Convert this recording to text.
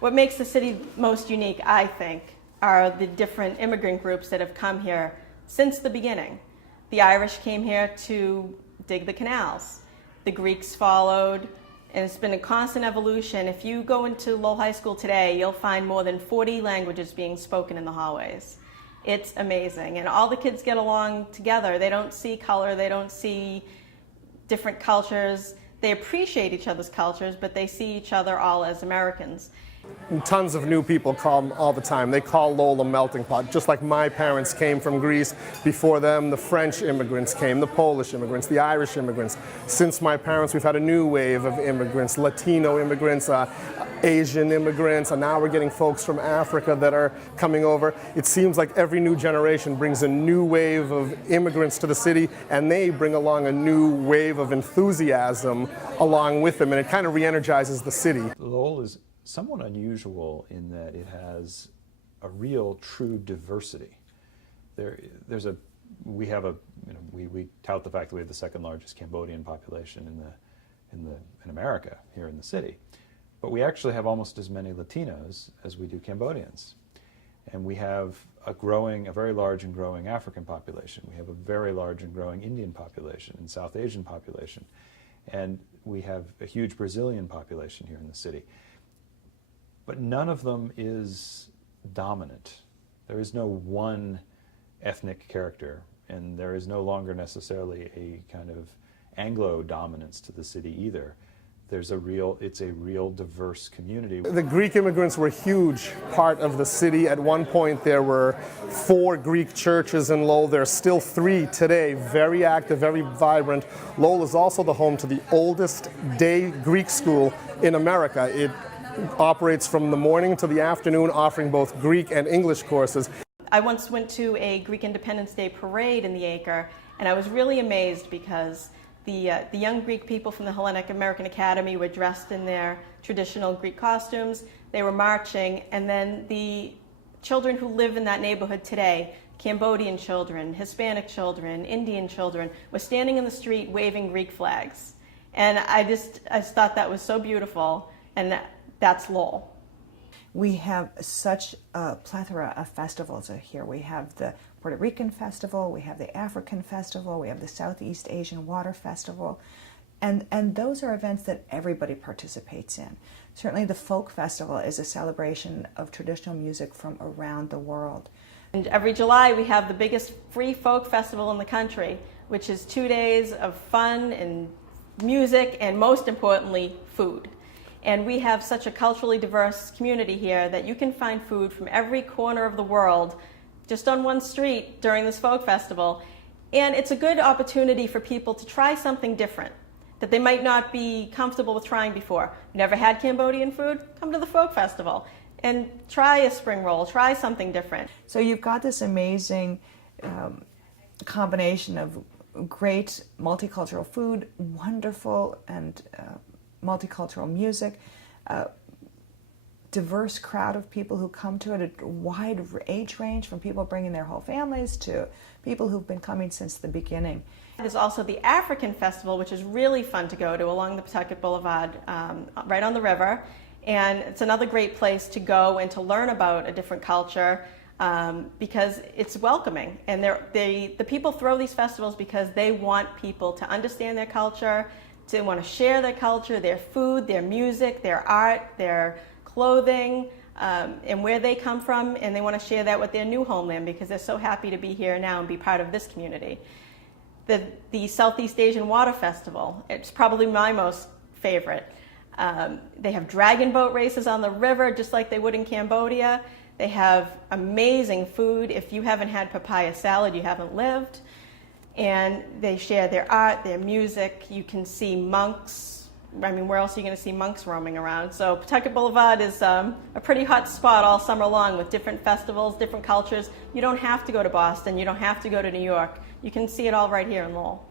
What makes the city most unique, I think, are the different immigrant groups that have come here since the beginning. The Irish came here to dig the canals. The Greeks followed, and it's been a constant evolution. If you go into Lowell High School today, you'll find more than 40 languages being spoken in the hallways. It's amazing, and all the kids get along together. They don't see color, they don't see different cultures. They appreciate each other's cultures, but they see each other all as Americans. Tons of new people come all the time. They call Lowell a melting pot. Just like my parents came from Greece, before them the French immigrants came, the Polish immigrants, the Irish immigrants. Since my parents, we've had a new wave of immigrants, Latino immigrants, Asian immigrants, and now we're getting folks from Africa that are coming over. It seems like every new generation brings a new wave of immigrants to the city, and they bring along a new wave of enthusiasm along with them, and it kind of re-energizes the city. Lowell is somewhat unusual in that it has a real true diversity. We tout the fact that we have the second largest Cambodian population in America here in the city, but we actually have almost as many Latinos as we do Cambodians, and we have a very large and growing African population. We have a very large and growing Indian population and South Asian population, and we have a huge Brazilian population here in the city. But none of them is dominant. There is no one ethnic character, and there is no longer necessarily a kind of Anglo dominance to the city either. It's a real diverse community. The Greek immigrants were a huge part of the city. At one point there were 4 Greek churches in Lowell. There are still 3 today, very active, very vibrant. Lowell is also the home to the oldest day Greek school in America. It operates from the morning to the afternoon, offering both Greek and English courses. I once went to a Greek Independence Day parade in the Acre, and I was really amazed because the young Greek people from the Hellenic American Academy were dressed in their traditional Greek costumes. They were marching, and then the children who live in that neighborhood today, Cambodian children, Hispanic children, Indian children, were standing in the street waving Greek flags. And I just thought that was so beautiful, and that's Lowell. We have such a plethora of festivals here. We have the Puerto Rican Festival, we have the African Festival, we have the Southeast Asian Water Festival, and those are events that everybody participates in. Certainly the Folk Festival is a celebration of traditional music from around the world. And every July we have the biggest free folk festival in the country, which is 2 days of fun and music and, most importantly, food. And we have such a culturally diverse community here that you can find food from every corner of the world just on one street during this folk festival. And it's a good opportunity for people to try something different that they might not be comfortable with trying before. Never had Cambodian food? Come to the folk festival and try a spring roll, try something different. So you've got this amazing combination of great multicultural food, wonderful and multicultural music, diverse crowd of people who come to it, a wide age range from people bringing their whole families to people who've been coming since the beginning. There's also the African Festival, which is really fun to go to along the Pawtucket Boulevard, right on the river. And it's another great place to go and to learn about a different culture because it's welcoming. And the people throw these festivals because they want people to understand their culture, to want to share their culture, their food, their music, their art, their clothing, and where they come from, and they want to share that with their new homeland because they're so happy to be here now and be part of this community. The Southeast Asian Water Festival, it's probably my most favorite. They have dragon boat races on the river just like they would in Cambodia. They have amazing food. If you haven't had papaya salad, you haven't lived. And they share their art, their music. You can see monks. I mean, where else are you going to see monks roaming around? So Pawtucket Boulevard is a pretty hot spot all summer long with different festivals, different cultures. You don't have to go to Boston. You don't have to go to New York. You can see it all right here in Lowell.